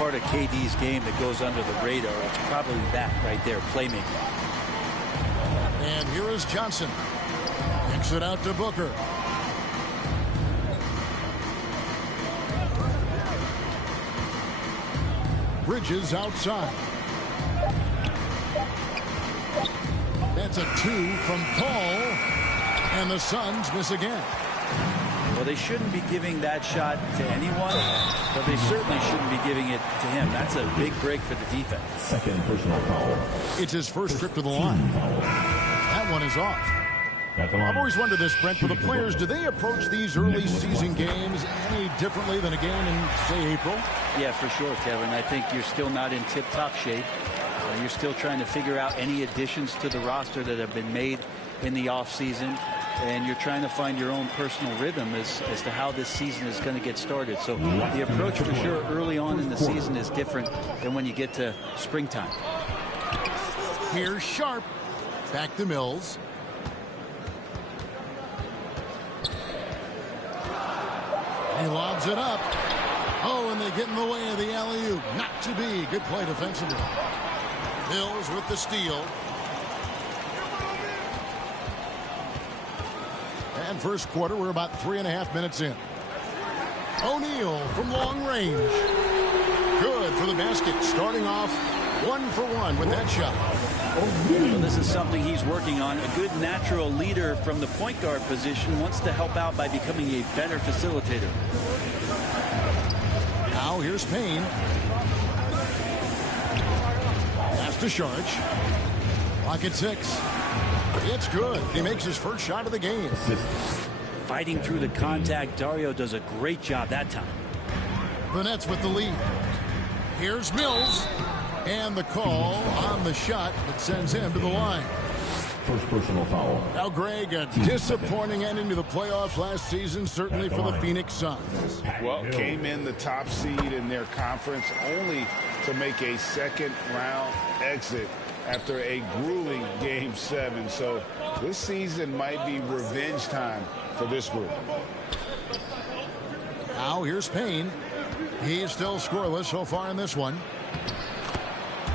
part of KD's game that goes under the radar. It's probably that right there, playmaking. And here is Johnson. Kicks it out to Booker. Bridges outside. That's a 2 from Paul. And the Suns miss again. Well, they shouldn't be giving that shot to anyone, but they certainly shouldn't be giving it to him. That's a big break for the defense. Second personal foul. It's his first trip to the line. That one is off. I've always wondered this, Brent, for the players, do they approach these early season games any differently than a game in, say, April? Yeah, for sure, Kevin. I think you're still not in tip-top shape. You're still trying to figure out any additions to the roster that have been made in the offseason, and you're trying to find your own personal rhythm as to how this season is going to get started. So the approach for sure early on in the season is different than when you get to springtime. Here's Sharp. Back to Mills. He lobs it up. Oh, and they get in the way of the alley-oop. Not to be. Good play defensively. Mills with the steal. And first quarter, we're about 3.5 minutes in. O'Neal from long range. Good for the basket. Starting off 1 for 1 with that shot. Well, this is something he's working on. A good natural leader from the point guard position wants to help out by becoming a better facilitator. Now here's Payne. Pass to Sharch. Clock at 6. It's good. He makes his first shot of the game. Fighting through the contact, Dario does a great job that time. The Nets with the lead. Here's Mills. And the call on the shot that sends him to the line. First personal foul. Now, Greg, a disappointing ending to the playoffs last season, certainly for the Phoenix Suns. Well, came in the top seed in their conference only to make a second-round exit after a grueling Game 7. So this season might be revenge time for this group. Now, here's Payne. He's still scoreless so far in this one.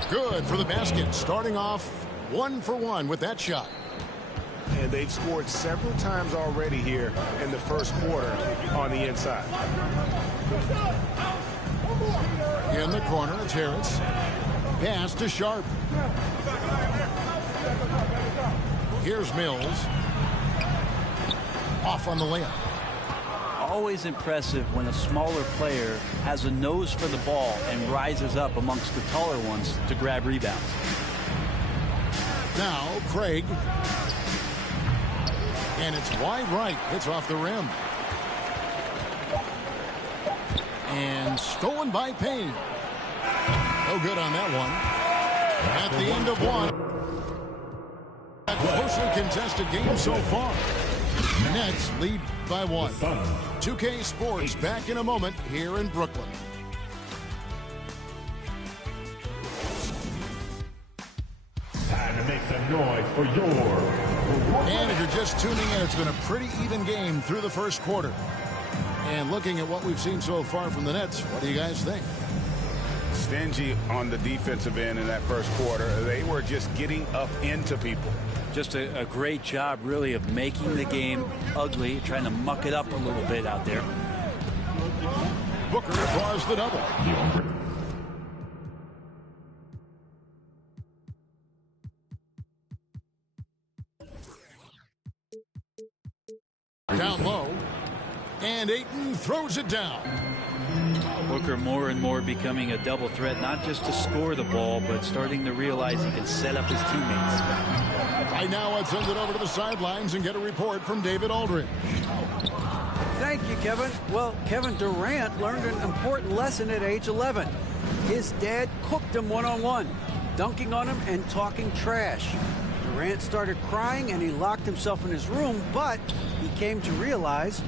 Good for the basket. Starting off 1 for 1 with that shot. And they've scored several times already here in the first quarter on the inside. In the corner, it's Harris. Pass to Sharp. Here's Mills. Off on the layup. Always impressive when a smaller player has a nose for the ball and rises up amongst the taller ones to grab rebounds. Now Craig. And it's wide right. It's off the rim. And stolen by Payne. No good on that one. At the end of one. A closely contested game so far. Nets lead by 1. 2K Sports back in a moment here in Brooklyn. Time to make some noise for your... And if you're just tuning in, it's been a pretty even game through the first quarter. And looking at what we've seen so far from the Nets, what do you guys think? Stingy on the defensive end in that first quarter. They were just getting up into people. Just a great job, really, of making the game ugly, trying to muck it up a little bit out there. Booker draws the double. Down low. And Ayton throws it down. Booker more and more becoming a double threat, not just to score the ball, but starting to realize he can set up his teammates. Right now, let's send it over to the sidelines and get a report from David Aldridge. Thank you, Kevin. Well, Kevin Durant learned an important lesson at age 11. His dad cooked him one-on-one, dunking on him and talking trash. Durant started crying and he locked himself in his room, but he came to realize,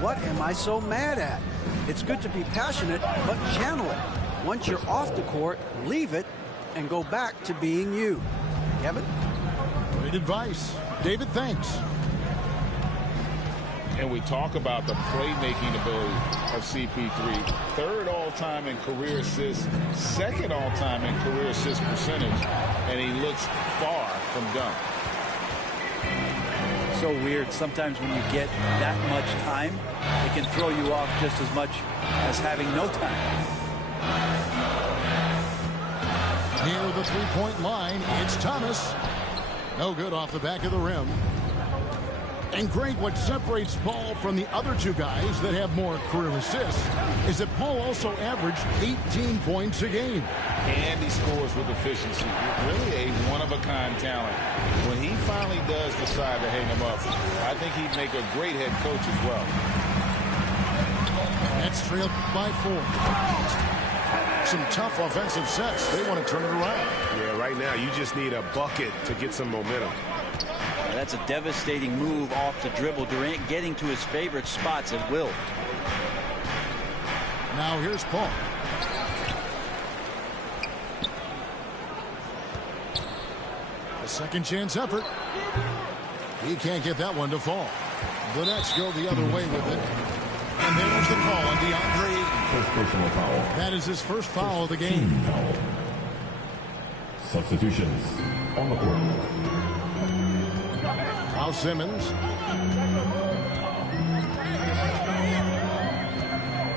what am I so mad at? It's good to be passionate, but channel it. Once you're off the court, leave it and go back to being you. Kevin? Great advice. David, thanks. And we talk about the playmaking ability of CP3. Third all-time in career assists, second all-time in career assist percentage, and he looks far from done. So weird. Sometimes when you get that much time, it can throw you off just as much as having no time. Near the three-point line, it's Thomas. No good off the back of the rim. And Greg, what separates Paul from the other two guys that have more career assists is that Paul also averaged 18 points a game. And he scores with efficiency. Really a one-of-a-kind talent. When he finally does decide to hang him up, I think he'd make a great head coach as well. That's trailed by 4. Some tough offensive sets. They want to turn it around. Yeah, right now you just need a bucket to get some momentum. That's a devastating move off the dribble. Durant getting to his favorite spots at will. Now here's Paul. A second chance effort. He can't get that one to fall. The Nets go the other way with it. And there's the call on DeAndre. First personal foul. That is his first foul of the game. Foul. Substitutions on the court. Now Simmons.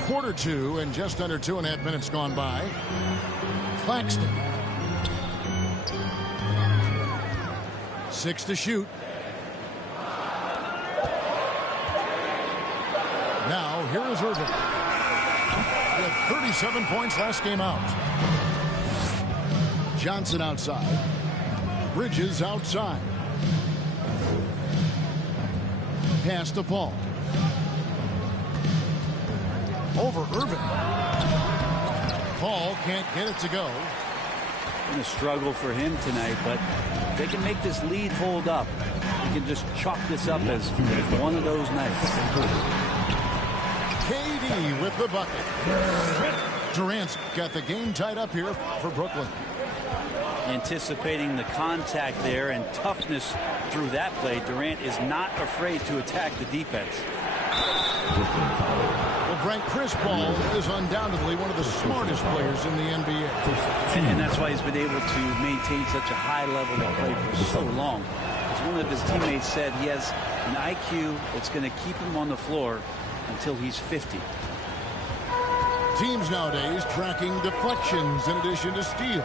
Quarter 2 and just under 2.5 minutes gone by. Claxton. 6 to shoot. Now here is Irving. He had 37 points last game out. Johnson outside. Bridges outside. Pass to Paul. Over Irving. Paul can't get it to go. Been a struggle for him tonight, but if they can make this lead hold up, you can just chalk this up as one of those nights. KD with the bucket. Durant's got the game tied up here for Brooklyn. Anticipating the contact there and toughness through that play, Durant is not afraid to attack the defense. Well, Brent, Chris Paul is undoubtedly one of the smartest players in the NBA. And that's why he's been able to maintain such a high level of play for so long. As one of his teammates said, he has an IQ that's going to keep him on the floor until he's 50. Teams nowadays tracking deflections in addition to steals.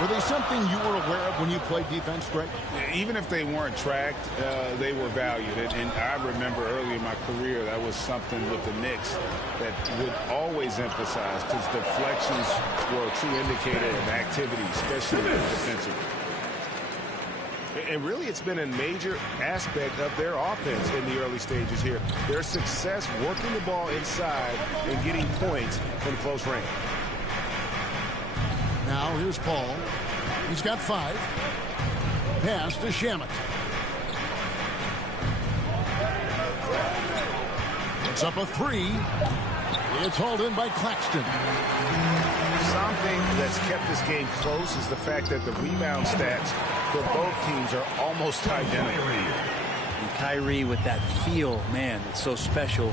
Were they something you were aware of when you played defense, Greg? Even if they weren't tracked, they were valued. And I remember early in my career, that was something with the Knicks that would always emphasize, because deflections were a true indicator of activity, especially defensively. And really, it's been a major aspect of their offense in the early stages here. Their success working the ball inside and getting points from close range. Now here's Paul. He's got 5. Pass to Shamet. It's up a 3. It's hauled in by Claxton. Something that's kept this game close is the fact that the rebound stats for both teams are almost identical. And Kyrie with that feel, man, it's so special,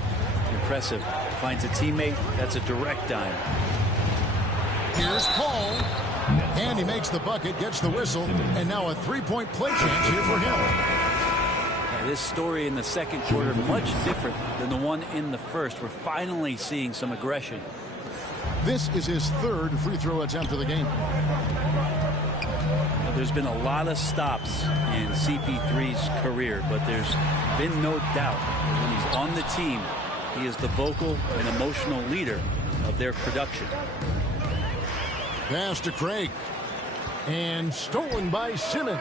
impressive. Finds a teammate, that's a direct dime. Here's Paul. And he makes the bucket, gets the whistle, and now a 3-point play chance here for him. This story in the second quarter, much different than the one in the first. We're finally seeing some aggression. This is his 3rd free throw attempt of the game. There's been a lot of stops in CP3's career, but there's been no doubt that when he's on the team, he is the vocal and emotional leader of their production. Pass to Craig. And stolen by Simmons.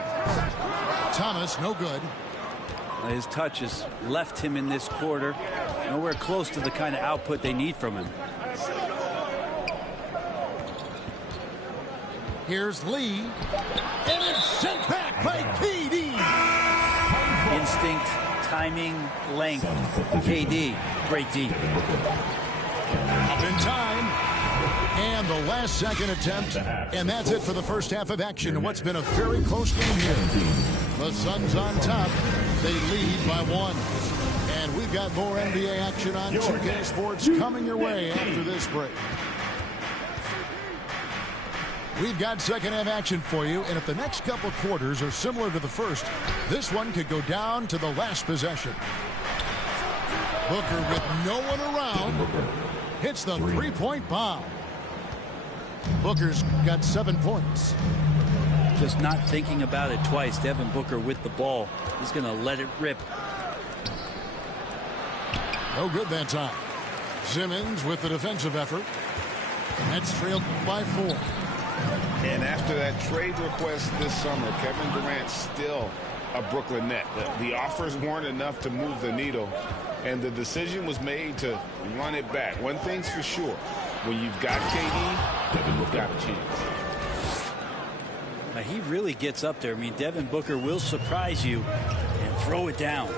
Thomas, no good. His touch has left him in this quarter nowhere close to the kind of output they need from him. Here's Lee. And it's sent back by KD. Instinct, timing, length. KD, great D. Up in time. And the last second attempt. And that's it for the first half of action in what's been a very close game here. The Suns on top. They lead by 1. And We've got more NBA action on 2K Sports coming your way after this break. We've got second half action for you, and if the next couple quarters are similar to the first, this one could go down to the last possession. Booker with no one around hits the three-point bomb. Booker's got 7 points. Just not thinking about it twice. Devin Booker with the ball. He's going to let it rip. No good that time. Simmons with the defensive effort. Nets trailed by 4. And after that trade request this summer, Kevin Durant's still a Brooklyn Net. The offers weren't enough to move the needle, and the decision was made to run it back. One thing's for sure. When you've got KD, you've got a chance. Now, he really gets up there. I mean, Devin Booker will surprise you and throw it down.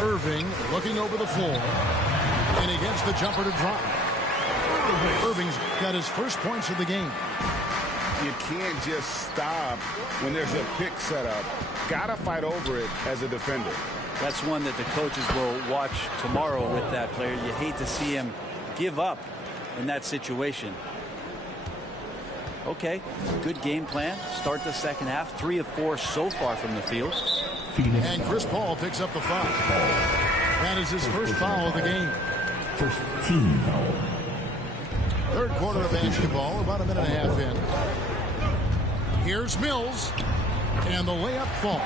Irving looking over the floor. And he gets the jumper to drop. Irving's got his first points of the game. You can't just stop when there's a pick set up. Gotta fight over it as a defender. That's one that the coaches will watch tomorrow with that player. You hate to see him give up in that situation. Okay, good game plan. Start the second half. 3 of 4 so far from the field. And Chris Paul picks up the foul. That is his first foul of the game. First team foul. Third quarter of basketball, about a minute and a half in. Here's Mills. And the layup falls.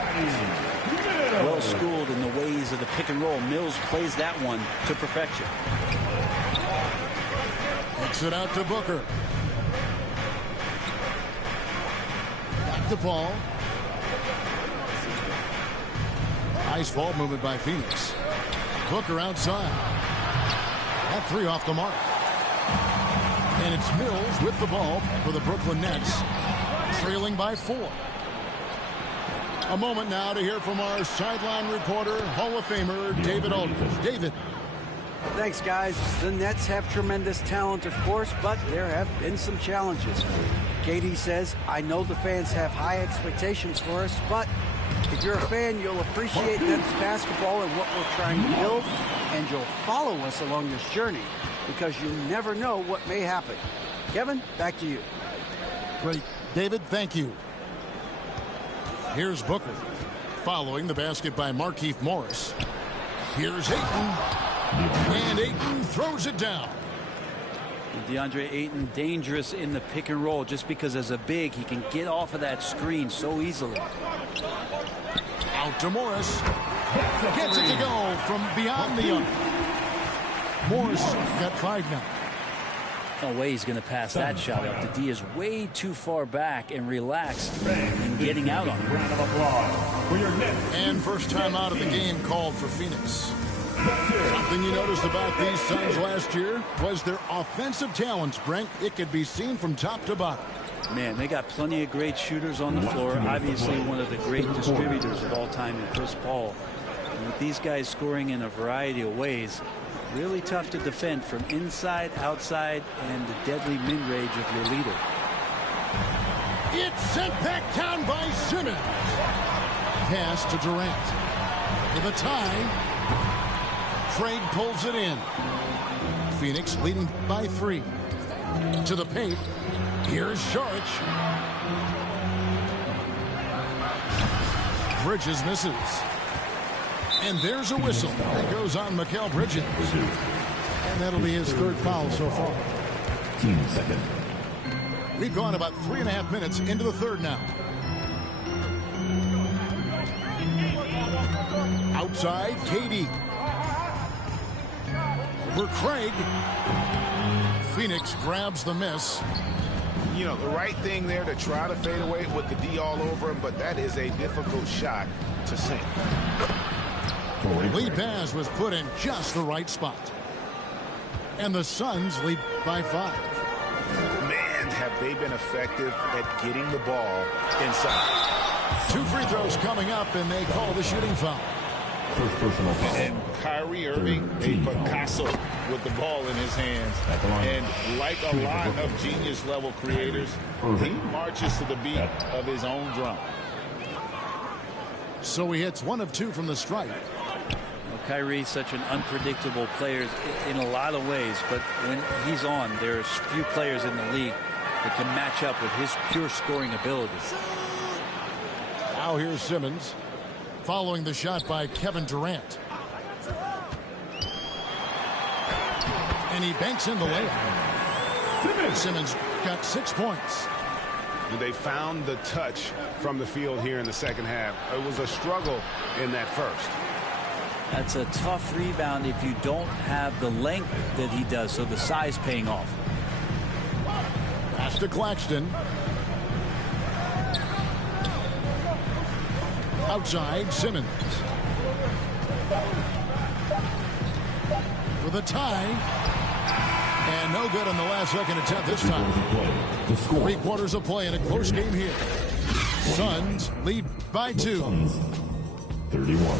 Well schooled in the ways of the pick and roll. Mills plays that one to perfection. Kicks it out to Booker. Back to Paul. Nice ball movement by Phoenix. Booker outside. That 3 off the mark. And it's Mills with the ball for the Brooklyn Nets, trailing by 4. A moment now to hear from our sideline reporter, Hall of Famer David Aldridge. David. Thanks, guys. The Nets have tremendous talent, of course, but there have been some challenges. KD says, I know the fans have high expectations for us, but if you're a fan, you'll appreciate Nets basketball and what we're trying to build, and you'll follow us along this journey because you never know what may happen. Kevin, back to you. Great. David, thank you. Here's Booker, following the basket by Markieff Morris. Here's Ayton, and Ayton throws it down. DeAndre Ayton dangerous in the pick and roll just because as a big he can get off of that screen so easily. Out to Morris. Gets it to go from beyond the arc. Morris got 5 now. No way he's going to pass that shot up. The D is way too far back and relaxed in getting out on it. Round of applause for your Nets. And first time out of the game called for Phoenix. Something you noticed about these Suns last year was their offensive talents, Brent. It could be seen from top to bottom. Man, they got plenty of great shooters on the floor. Obviously, one of the great distributors of all time in Chris Paul. And with these guys scoring in a variety of ways, really tough to defend from inside, outside, and the deadly mid-range of your leader. It's sent back down by Simmons. Pass to Durant. For the tie. Craig pulls it in. Phoenix leading by 3. To the paint. Here's Saric. Bridges misses. And there's a whistle that goes on Mikal Bridges. And that'll be his 3rd foul so far. Team second. We've gone about 3.5 minutes into the 3rd now. Outside, KD. Over Craig. Phoenix grabs the miss. You know, the right thing there to try to fade away with the D all over him, but that is a difficult shot to sink. Lead pass was put in just the right spot. And the Suns lead by 5. Man, have they been effective at getting the ball inside. 2 free throws coming up, and they call the shooting foul. First personal foul. And Kyrie Irving, a Picasso with the ball in his hands. And like a lot of genius-level creators, he marches to the beat of his own drum. So he hits 1 of 2 from the strike. Well, Kyrie's such an unpredictable player in a lot of ways, but when he's on, there's few players in the league that can match up with his pure scoring ability. Now here's Simmons following the shot by Kevin Durant. And he banks in the layup. Simmons got 6 points. They found the touch from the field here in the second half. It was a struggle in that first. That's a tough rebound if you don't have the length that he does, so the size paying off. Pass to Claxton. Outside, Simmons. For the tie. And no good on the last second attempt this time. 3 quarters of play in a close game here. Suns lead by 2. 31.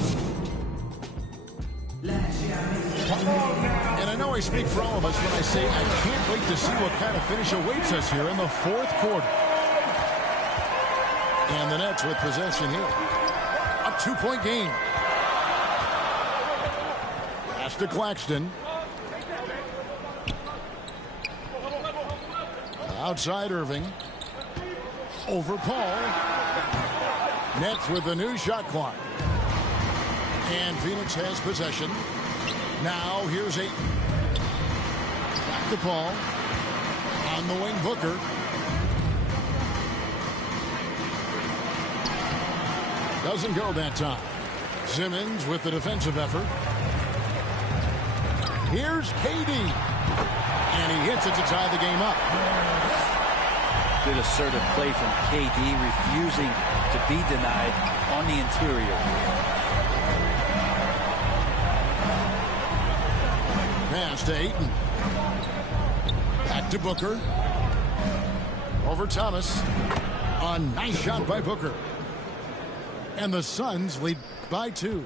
And I know I speak for all of us when I say I can't wait to see what kind of finish awaits us here in the 4th quarter. And the Nets with possession here. A 2-point game. Pass to Claxton. Outside Irving. Over Paul. Nets with the new shot clock. And Phoenix has possession. Now here's Ayton. Back to Paul. On the wing, Booker. Doesn't go that time. Simmons with the defensive effort. Here's KD. And he hits it to tie the game up. Good assertive play from KD, refusing to be denied on the interior. Pass to Ayton. Back to Booker. Over Thomas. A nice shot by Booker. And the Suns lead by 2.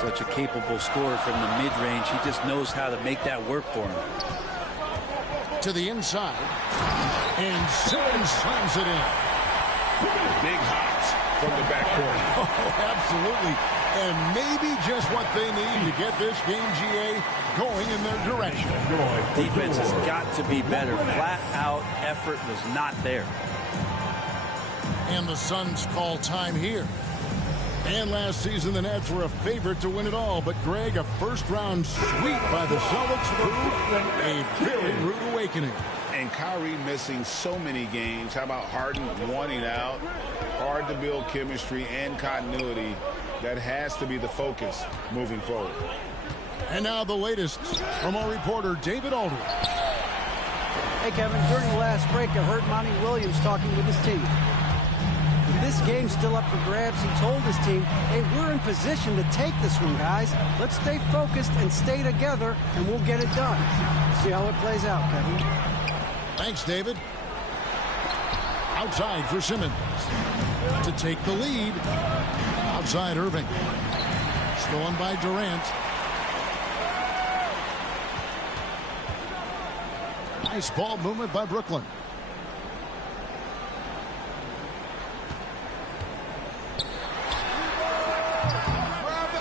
Such a capable scorer from the mid-range. He just knows how to make that work for him. To the inside. And Simmons slams it in. Big hops from the backcourt. Oh, absolutely. And maybe just what they need to get this game, GA, going in their direction. Defense has got to be better. Flat out effort was not there. And the Suns call time here. And last season, the Nets were a favorite to win it all. But, Greg, a first-round sweep by the Celtics proved a very rude awakening. And Kyrie missing so many games. How about Harden wanting out? Hard to build chemistry and continuity. That has to be the focus moving forward. And now the latest from our reporter, David Aldridge. Hey, Kevin, during the last break, I heard Monty Williams talking with his team. With this game still up for grabs, he told his team, hey, we're in position to take this one, guys. Let's stay focused and stay together, and we'll get it done. See how it plays out, Kevin. Thanks, David. Outside for Simmons to take the lead. Outside Irving. Stolen by Durant. Nice ball movement by Brooklyn.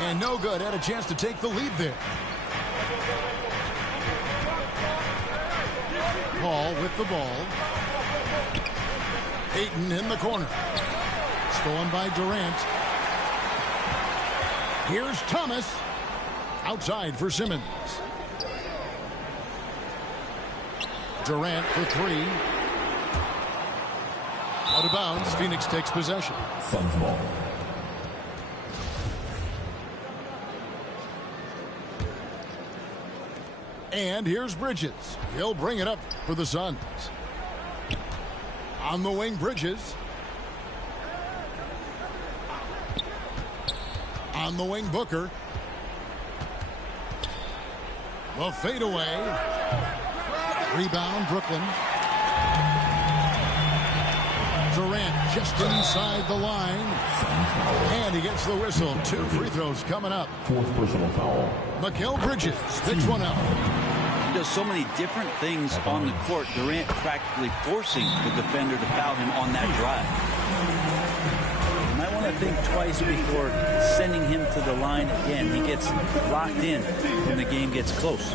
And no good. Had a chance to take the lead there. Paul with the ball. Ayton in the corner. Stolen by Durant. Here's Thomas. Outside for Simmons. Durant for 3. Out of bounds. Phoenix takes possession. Suns ball. And here's Bridges. He'll bring it up for the Suns. On the wing, Bridges. On the wing, Booker. The fadeaway. Rebound, Brooklyn. Durant just inside the line. And he gets the whistle. 2 free throws coming up. 4th personal foul. Mikal Bridges picks one out. He does so many different things on the court. Durant practically forcing the defender to foul him on that drive. You might want to think twice before sending him to the line again. He gets locked in when the game gets close.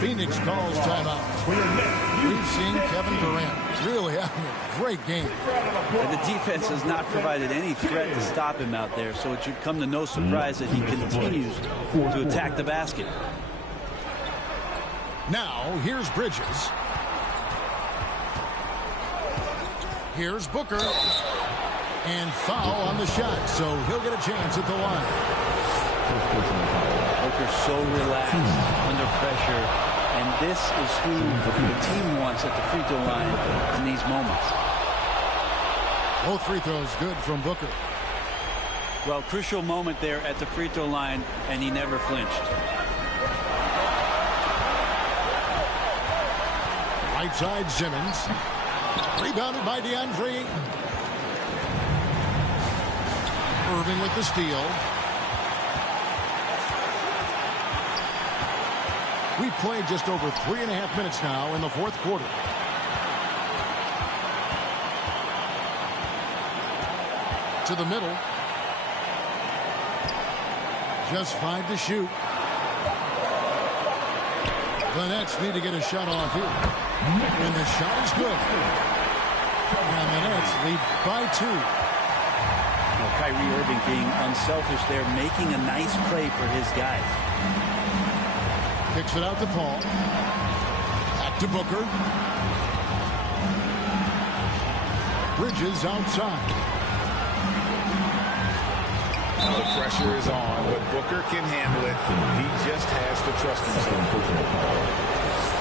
Phoenix calls timeout. We've seen Kevin Durant really having a great game. And the defense has not provided any threat to stop him out there, so it should come to no surprise that he continues to attack the basket. Now, here's Bridges. Here's Booker. And foul on the shot, so he'll get a chance at the line. Booker's so relaxed under pressure, and this is who the team wants at the free throw line in these moments. Both free throws good from Booker. Well, crucial moment there at the free throw line, and he never flinched. Right side, Simmons. Rebounded by DeAndre Ayton. Irving with the steal. We've played just over 3.5 minutes now in the fourth quarter. To the middle. Just 5 to shoot. The Nets need to get a shot off here. And the shot is good. And the Nets lead by 2. Well, Kyrie Irving being unselfish there, making a nice play for his guys. Kicks it out to Paul. Back to Booker. Bridges outside. The pressure is on, but Booker can handle it. He just has to trust himself.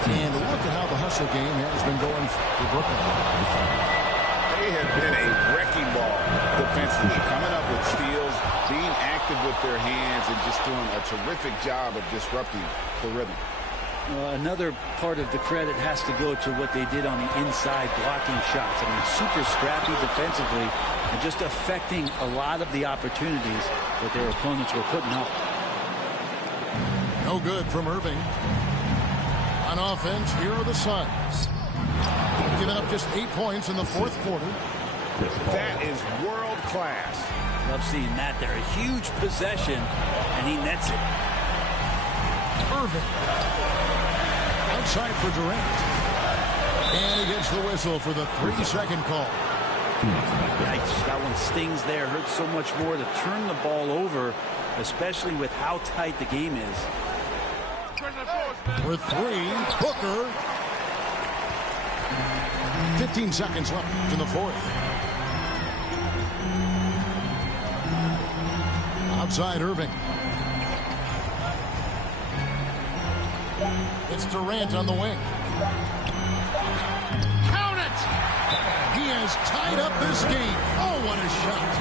And look at how the hustle game has been going for Brooklyn. They have been a wrecking ball defensively, coming up with steals, being active with their hands, and just doing a terrific job of disrupting the rhythm. Another part of the credit has to go to what they did on the inside blocking shots. I mean, super scrappy defensively and just affecting a lot of the opportunities that their opponents were putting up. No good from Irving. On offense, here are the Suns. Giving up just 8 points in the fourth quarter. That is world class. Love seeing that there. A huge possession, and he nets it. Irving. Outside for Durant. And he gets the whistle for the 3-second call. Yikes, that one stings there. Hurts so much more to turn the ball over, especially with how tight the game is. For 3, Booker. 15 seconds left in the fourth. Outside Irving. It's Durant on the wing. Count it! He has tied up this game. Oh, what a shot.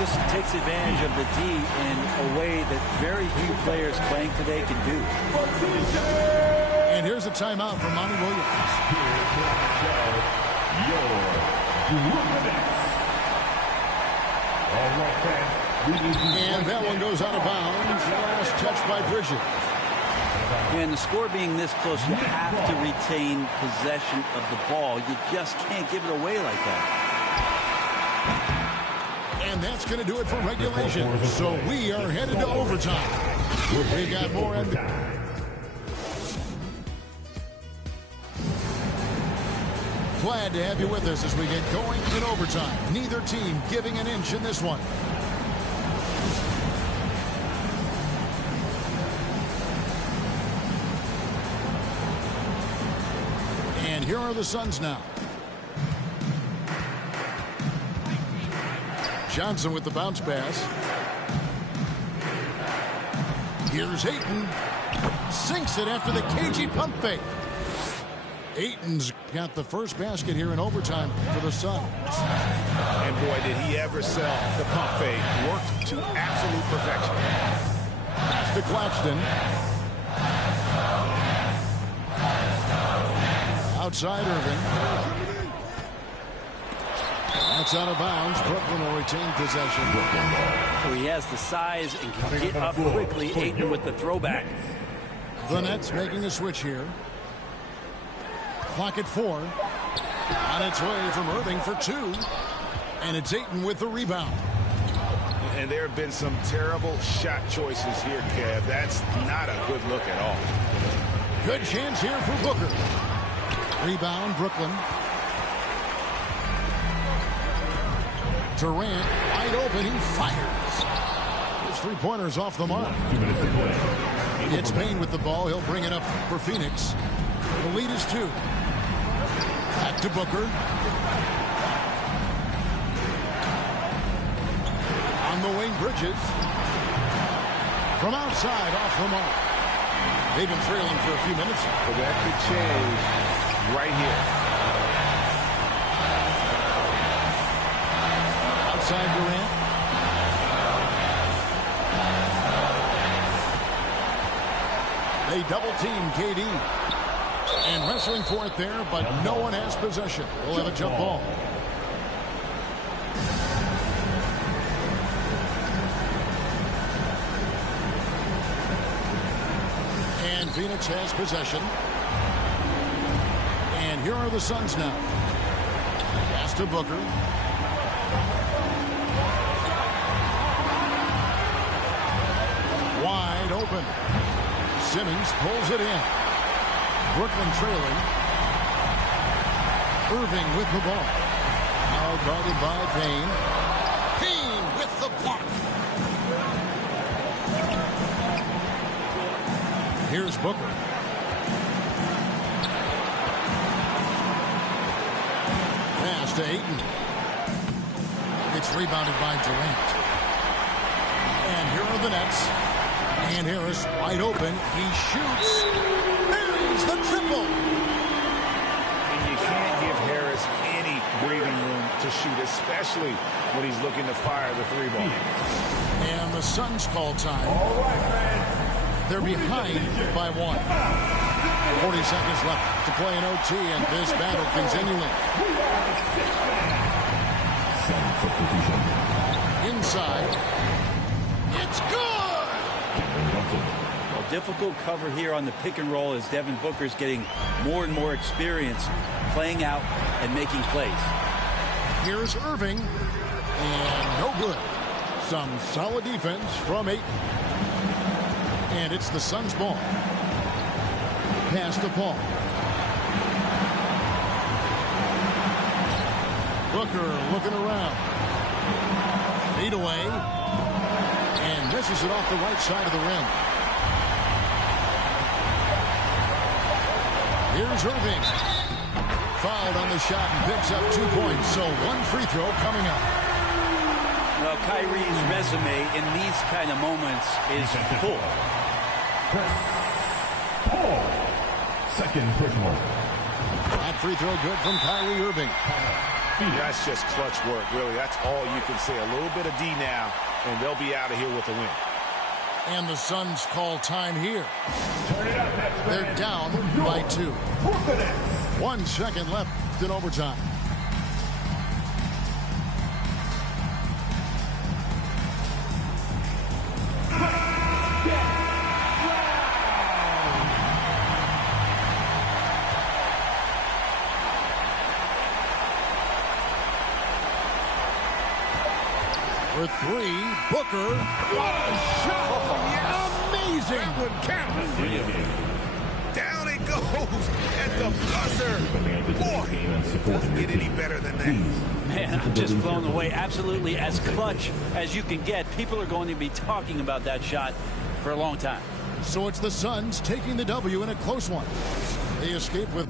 Just takes advantage of the D in a way that very few players playing today can do. And here's a timeout from Monty Williams. And that one goes out of bounds. Last touch by Bridges. And the score being this close, you have to retain possession of the ball. You just can't give it away like that. And that's going to do it for regulation. So we are headed to overtime. We got more at the... Glad to have you with us as we get going in overtime. Neither team giving an inch in this one. And here are the Suns now. Johnson with the bounce pass. Here's Ayton. Sinks it after the cagey pump fake. Ayton's got the first basket here in overtime for the Suns. And boy, did he ever sell the pump fake. Worked to absolute perfection. Pass to Claxton. Outside Irving. That's out of bounds. Brooklyn will retain possession. So he has the size and can get up quickly. Ayton with the throwback. The Nets making a switch here. Clock at 4. On its way from Irving for 2. And it's Ayton with the rebound. And there have been some terrible shot choices here, Kev. That's not a good look at all. Good chance here for Booker. Rebound, Brooklyn. Durant, wide open, he fires. His three-pointer's off the mark. 2 minutes to play. It's Payne with the ball. He'll bring it up for Phoenix. The lead is 2. Back to Booker. On the wing, Bridges. From outside, off the mark. They've been trailing for a few minutes. But that could change right here. Outside Durant. They double team KD. And wrestling for it there, but no one has possession. We'll have a jump ball. And Phoenix has possession. And here are the Suns now. Pass to Booker. Wide open. Simmons pulls it in. Brooklyn trailing. Irving with the ball. Now guarded by Payne. Payne with the block. Here's Booker. Pass to Ayton. It's rebounded by Durant. And here are the Nets. And Harris wide open. He shoots. Buries the triple. And you can't give Harris any breathing room to shoot, especially when he's looking to fire the 3-ball. And the Suns call time. All right, man. They're behind by 1. 40 seconds left to play in OT, and this battle continuing. Inside. It's good! Well, difficult cover here on the pick and roll as Devin Booker's getting more and more experience playing out and making plays. Here's Irving. And no good. Some solid defense from Ayton. And it's the Suns' ball. Pass to Paul. Booker looking around. Feed away. And misses it off the right side of the rim. Here's Irving. Fouled on the shot and picks up 2 points. So 1 free throw coming up. Well, Kyrie's resume in these kind of moments is full. Paul. Second personal. That free throw good from Kyrie Irving. That's just clutch work, really. That's all you can say. A little bit of D now, and they'll be out of here with a win. And the Suns call time here. Turn it up, next man. They're down by 2. 1 second left in overtime. For 3, Booker. What a shot! Amazing! That would count. Down it goes at the buzzer. Boy, doesn't get any better than that. Man, I'm just blown away. Absolutely as clutch as you can get. People are going to be talking about that shot for a long time. So it's the Suns taking the W in a close one. They escape with